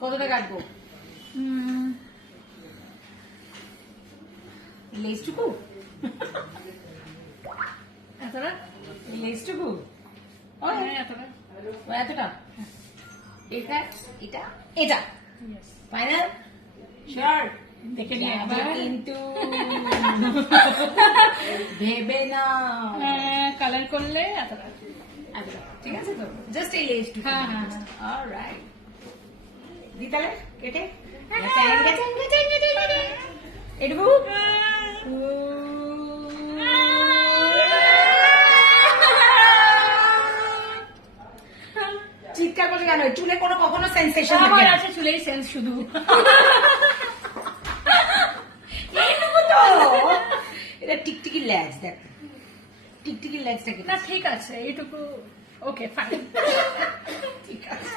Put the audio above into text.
কতটা কাটবো? লেজটুকু? এতটা? লেজটুকু? এতটা। এতটা? এটা এটা এটা Yes. Final sure? দেখে নিয়ে একবার। কিন্তু ভেবে না কালার করলে এতটা। আচ্ছা, ঠিক আছে তো, জাস্ট এই লেজটুকু। হ্যাঁ, হ্যাঁ, হ্যাঁ। অলরাইট, দি তাহলে কেটে এটুকু চিৎকার করছে কেন? চুলে কোনো কখনো সেন্সেশন আমার থাকে না। আছে চুলেই সেন্স শুধু। এইটুকু তো। এটা টিকটিকি লেজ, দেখ টিকটিকি লেজটা না ঠিক আছে এইটুকু। Okay fine. ঠিক আছে।